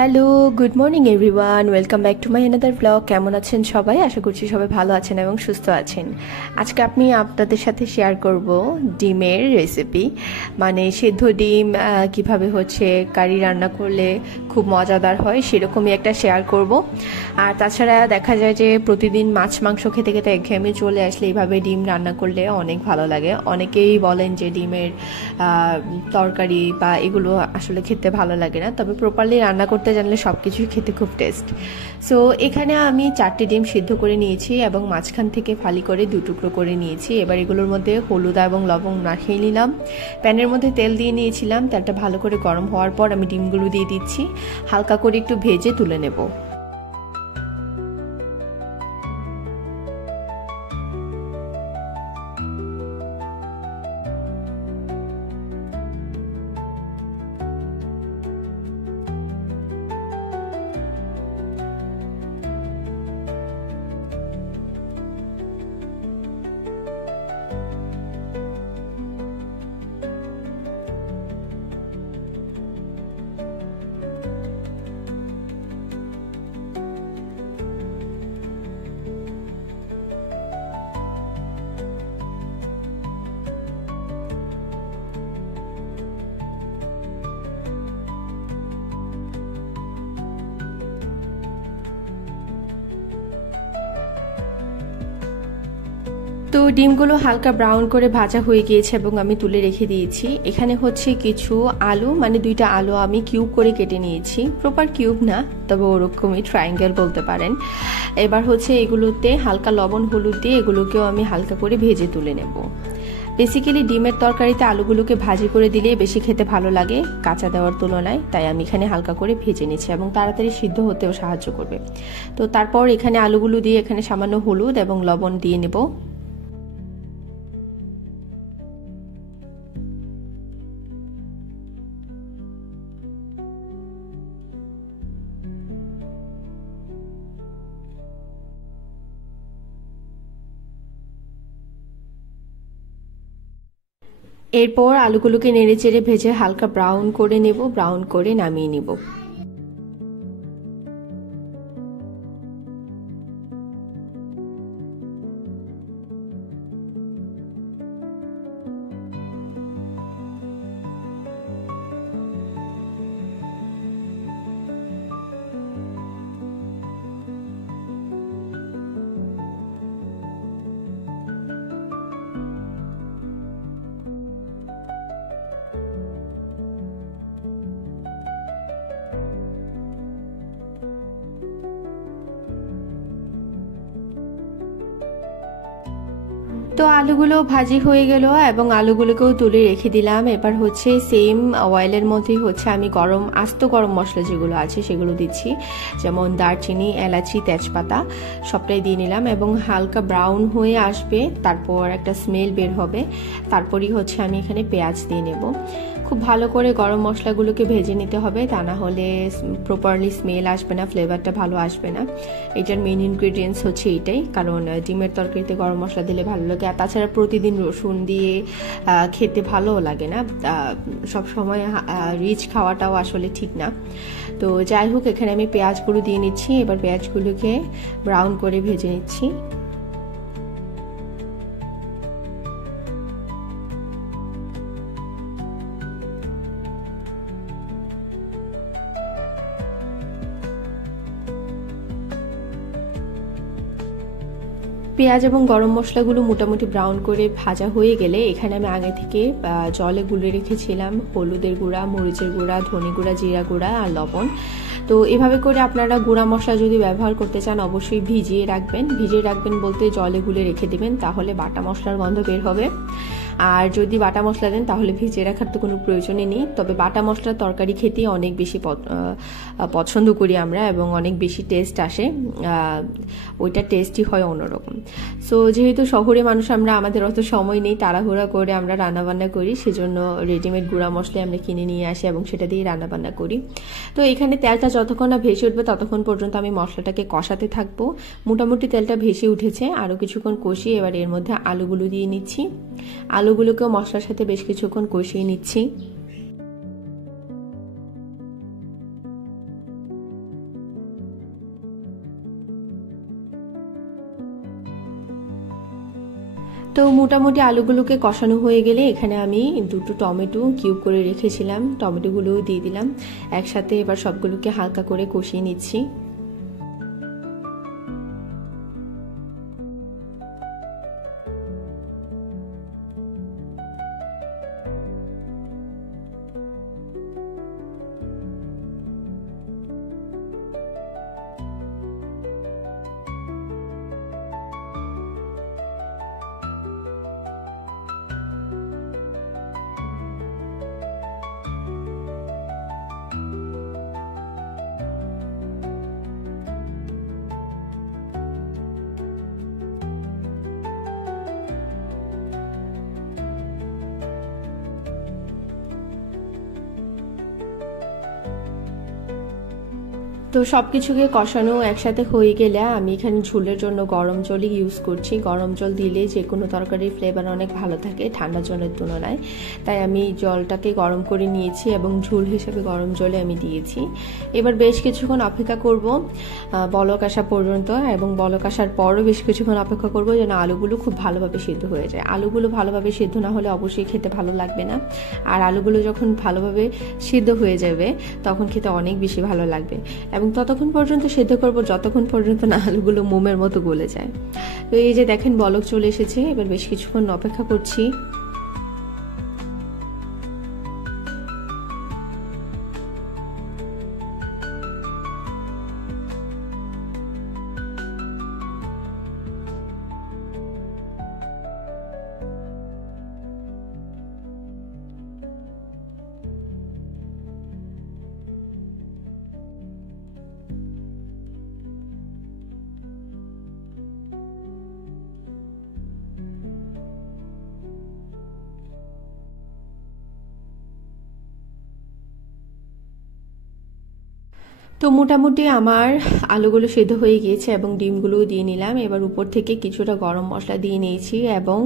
Hello, good morning everyone, welcome back to my another blog. কেমন আছেন সবাই? আশা করছি সবাই ভালো আছেন এবং সুস্থ আছেন। আজকে আমি আপনাদের সাথে শেয়ার করব ডিমের রেসিপি, মানে সেদ্ধ ডিম কিভাবে হচ্ছে কারি রান্না করলে খুব মজাদার হয় সেরকমই একটা শেয়ার করব। আর তাছাড়া দেখা যায় যে প্রতিদিন মাছ মাংস খেতে খেতে একঘেয়েমি চলে আসলে এইভাবে ডিম রান্না করলে অনেক ভালো লাগে। অনেকেই বলেন যে ডিমের তরকারি বা এগুলো আসলে খেতে ভালো লাগে না, তবে প্রপারলি রান্না করতে জানলে সব কিছুই খেতে খুব টেস্ট। সো এখানে আমি 4টি ডিম সিদ্ধ করে নিয়েছি এবং মাঝখান থেকে ফালি করে 2 টুকরো করে নিয়েছি। এবার এগুলোর মধ্যে হলুদ এবং লবণ মাখিয়ে নিলাম। প্যানের মধ্যে তেল দিয়ে নিয়েছিলাম। তেলটা ভালো করে গরম হওয়ার পর আমি ডিমগুলো দিয়ে দিচ্ছি, হালকা করে একটু ভেজে তুলে নেব। তো ডিমগুলো হালকা ব্রাউন করে ভাজা হয়ে গিয়েছে এবং আমি তুলে রেখে দিয়েছি। এখানে হচ্ছে কিছু আলু, মানে 2টা আলু আমি কিউব করে কেটে নিয়েছি, প্রপার কিউব না তবে ওরকমই ট্রায়াঙ্গেল বলতে পারেন। এবার হচ্ছে এগুলোতে হালকা লবণ হলুদ দিয়ে এগুলোকেও আমি হালকা করে ভেজে তুলে নেব। বেসিক্যালি ডিমের তরকারিতে আলুগুলোকে ভাজি করে দিলে বেশি খেতে ভালো লাগে কাঁচা দেওয়ার তুলনায়, তাই আমি এখানে হালকা করে ভেজে নিচ্ছি এবং তাড়াতাড়ি সিদ্ধ হতেও সাহায্য করবে। তো তারপর এখানে আলুগুলো দিয়ে এখানে সামান্য হলুদ এবং লবণ দিয়ে নেব। এরপর আলুগুলোকে নেড়ে চেড়ে ভেজে হালকা ব্রাউন করে নেব, ব্রাউন করে নামিয়ে নেব। তো আলুগুলো ভাজি হয়ে গেল এবং আলুগুলোকেও তুলে রেখে দিলাম। এবার হচ্ছে সেম অয়েলের মধ্যেই হচ্ছে আমি আস্ত গরম মশলা যেগুলো আছে সেগুলো দিচ্ছি, যেমন দারচিনি, এলাচি, তেজপাতা সবটাই দিয়ে নিলাম এবং হালকা ব্রাউন হয়ে আসবে, তারপর একটা স্মেল বের হবে, তারপরই হচ্ছে আমি এখানে পেঁয়াজ দিয়ে নেব। খুব ভালো করে গরম মশলাগুলোকে ভেজে নিতে হবে, তা না হলে প্রপারলি স্মেল আসবে না, ফ্লেভারটা ভালো আসবে না। এটার মেইন ইনগ্রেডিয়েন্টস হচ্ছে এটাই, কারণ ডিমের তরকারিতে গরম মশলা দিলে ভালো লাগে। আর তাছাড়া প্রতিদিন রসুন দিয়ে খেতে ভালোও লাগে না, সব সময় রিচ খাওয়াটাও আসলে ঠিক না। তো যাই হোক, এখানে আমি পেঁয়াজগুলো দিয়ে নিচ্ছি। এবার পেঁয়াজগুলোকে ব্রাউন করে ভেজে নিচ্ছি। পেঁয়াজ এবং গরম মশলাগুলো মোটামুটি ব্রাউন করে ভাজা হয়ে গেলে এখানে আমি আগে থেকে জলে গুলে রেখেছিলাম হলুদের গুঁড়া, মরিচের গুঁড়া, ধনে গুঁড়া, জিরা গুঁড়া আর লবণ। তো এভাবে করে আপনারা গুঁড়া মশলা যদি ব্যবহার করতে চান অবশ্যই ভিজিয়ে রাখবেন বলতে জলে গুলে রেখে দিবেন, তাহলে বাটা মশলার গন্ধ বের হবে। আর যদি বাটা মশলা দেন তাহলে ভিজিয়ে রাখার তো কোনো প্রয়োজনই নেই। তবে বাটা মশলার তরকারি খেতে অনেক বেশি পছন্দ করি আমরা এবং অনেক বেশি টেস্ট আসে, ওইটা টেস্টই হয় অন্যরকম। সো যেহেতু শহরে মানুষ আমরা, আমাদের অত সময় নেই, তাড়াহুড়া করে আমরা রান্নাবান্না করি, সেজন্য রেডিমেড গুঁড়া মশলা আমরা কিনে নিয়ে আসি এবং সেটা দিয়ে রান্নাবান্না করি। তো এখানে তেলটা যতক্ষণ না ভেসে উঠবে ততক্ষণ পর্যন্ত আমি মশলাটাকে কষাতে থাকবো। মোটামুটি তেলটা ভেসে উঠেছে, আরও কিছুক্ষণ কষিয়ে এবার এর মধ্যে আলুগুলো দিয়ে নিচ্ছি। আলুগুলোকেও মশলার সাথে বেশ কিছুক্ষণ কষিয়ে নিচ্ছি। তো মোটামুটি আলুগুলোকে কষানো হয়ে গেলে এখানে আমি দুটো টমেটো কিউব করে রেখেছিলাম, টমেটোগুলোও দিয়ে দিলাম একসাথে। এবার সবগুলোকে হালকা করে কষিয়ে নিচ্ছি। তো সবকিছুকে কষানো একসাথে হয়ে গেলে আমি এখানে ঝোলের জন্য গরম জলই ইউজ করছি। গরম জল দিলে যে কোনো তরকারির ফ্লেভার অনেক ভালো থাকে ঠান্ডা জলের তুলনায়, তাই আমি জলটাকে গরম করে নিয়েছি এবং ঝোল হিসেবে গরম জলে আমি দিয়েছি। এবার বেশ কিছুক্ষণ অপেক্ষা করব বলক আসা পর্যন্ত, এবং বলক আসার পরও বেশ কিছুক্ষণ অপেক্ষা করব যেন আলুগুলো খুব ভালোভাবে সিদ্ধ হয়ে যায়। আলুগুলো ভালোভাবে সিদ্ধ না হলে অবশ্যই খেতে ভালো লাগবে না, আর আলুগুলো যখন ভালোভাবে সিদ্ধ হয়ে যাবে তখন খেতে অনেক বেশি ভালো লাগবে। এবং ততক্ষণ পর্যন্ত সিদ্ধ করব যতক্ষণ পর্যন্ত না আলুগুলো মোমের মতো গলে যায়। তো এই যে দেখেন বলক চলে এসেছে, এবার বেশ কিছুক্ষণ অপেক্ষা করছি। তো মোটামুটি আমার আলুগুলো সেদ্ধ হয়ে গিয়েছে এবং ডিমগুলোও দিয়ে নিলাম। এবার উপর থেকে কিছুটা গরম মশলা দিয়ে নিয়েছি এবং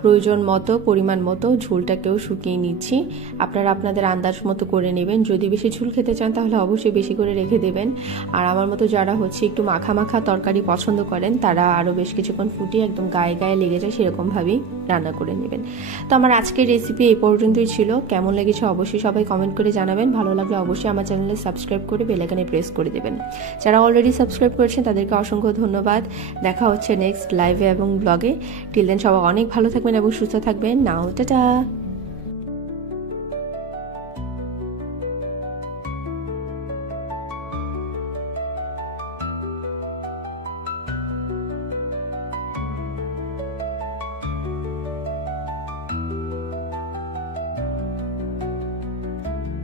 প্রয়োজন মতো পরিমাণ মতো ঝোলটাকেও শুকিয়ে নিচ্ছি। আপনারা আপনাদের আন্দাজ মতো করে নেবেন। যদি বেশি ঝোল খেতে চান তাহলে অবশ্যই বেশি করে রেখে দেবেন, আর আমার মতো যারা হচ্ছে একটু মাখা মাখা তরকারি পছন্দ করেন তারা আরও বেশ কিছুক্ষণ ফুটিয়ে একদম গায়ে গায়ে লেগে যায় সেরকমভাবেই রান্না করে নেবেন। তো আমার আজকের রেসিপি এই পর্যন্তই ছিল। কেমন লেগেছে অবশ্যই সবাই কমেন্ট করে জানাবেন। ভালো লাগলে অবশ্যই আমার চ্যানেলে সাবস্ক্রাইব করে বেল আইকনে প্রেস করে দেবেন। যারা অলরেডি সাবস্ক্রাইব করেছেন তাদেরকে অসংখ্য ধন্যবাদ। দেখা হচ্ছে নেক্সট লাইভে এবং ব্লগে। টিল দেন সবাই অনেক ভালো থাকবেন এবং সুস্থ থাকবেন। নাও টাটা।